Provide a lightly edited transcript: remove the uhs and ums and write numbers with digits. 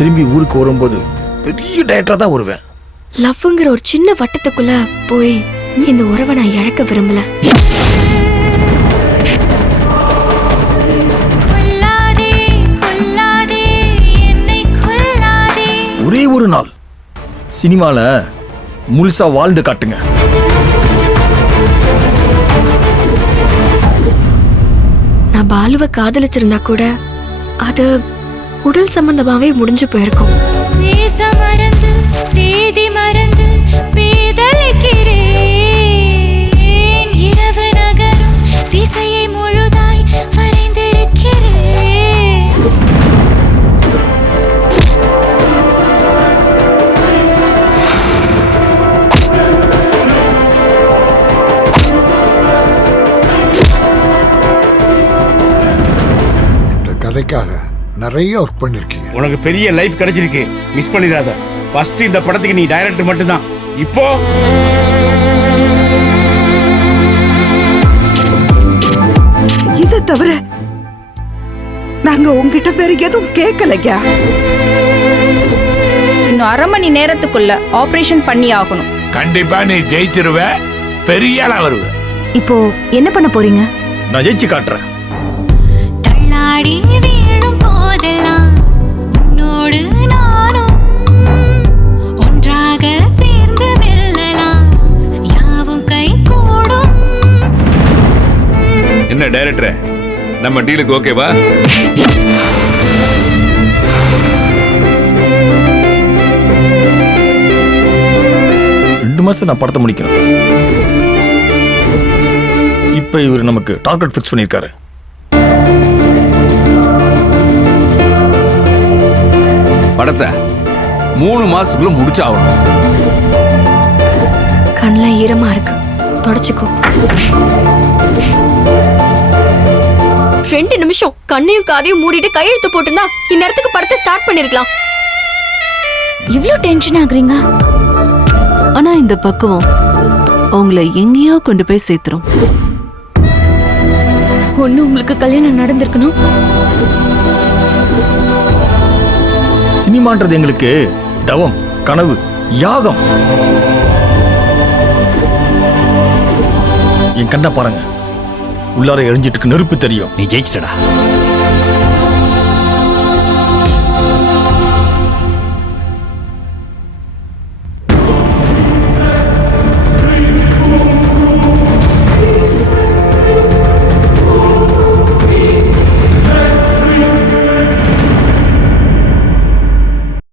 திரும்பி ஊருக்கு வரும்போது பெரிய டயட்டா தான் வருவேன். லவ்ங்கிற ஒரு சின்ன வட்டத்துக்குள்ள போய் இந்த உறவை நான் இழக்க விரும்பல. ஒரே ஒரு நாள் சினிமால முழுசா வாழ்ந்து காட்டுங்க. நான் பாலுவை காதலிச்சிருந்தா கூட அது உடல் சம்பந்தமாவே முடிஞ்சு போயிருக்கும். மறந்து தேதி மறந்து பேதலிக்கிறேன். இரவு நகரும் திசையை முழுதாய் வரைந்திருக்கிறேன். இந்த கதைக்காக நிறைய ஒர்க் பண்ணிருக்கீங்க. உனக்கு பெரிய லைஃப் கிடைச்சிருக்கு, மிஸ் பண்ணிடாத. ஃபர்ஸ்ட் இந்த படத்துக்கு நீ டைரக்டர் மட்டும்தான். இப்போ இதை தவிர நாங்க உங்ககிட்ட வேற எதுவும் கேட்கலையா? இன்னும் 1/2 மணி நேரத்துக்குள்ள ஆபரேஷன் பண்ணி ஆகணும். கண்டிப்பா நீ ஜெயிச்சிருவ, பெரிய ஆளா வருவ. இப்போ என்ன பண்ண போறீங்க? நான் ஜெயிச்சு காட்டுறேன். தள்ளாடி வீழும் போதெல்லாம் உன்னோடு நானும் ஒன்றாக சேர்ந்து வெல்லலாம். யாவும் கை கூடும். என்ன டைரக்டர், நம்ம டீலுக்கு ஓகேவா? ரெண்டு மாசம் நான் படத்தை முடிக்கிறேன். இப்ப இவர் நமக்கு டார்கெட் ஃபிக்ஸ் பண்ணிருக்காரு. படத்தை 3 மாசத்துக்குள்ள முடிச்சாகணும். கண்ணுல ஈரமா இருக்கு, தொடச்சுக்கோ. 2 நிமிஷம் கண்ணையும் காதையும் மூடிட்டு கையெழுத்து போட்டுனா இந்நேரத்துக்கு படத்தை ஸ்டார்ட் பண்ணிருக்கலாம். இவ்ளோ டென்ஷன் ஆகுறீங்க? ஆனா இந்த பக்குவம் உங்களை எங்கேயோ கொண்டு போய் சேர்த்துரும். ஒண்ணு உங்களுக்கு கல்யாணம் நடந்திருக்கணும். சினிமான்றது எங்களுக்கு தவம், கனவு, யாகம். என் கண்ணை பாருங்க, உள்ளார எரிஞ்சிட்டு நெருப்பு தெரியும். நீ ஜெயிச்சிட்டடா.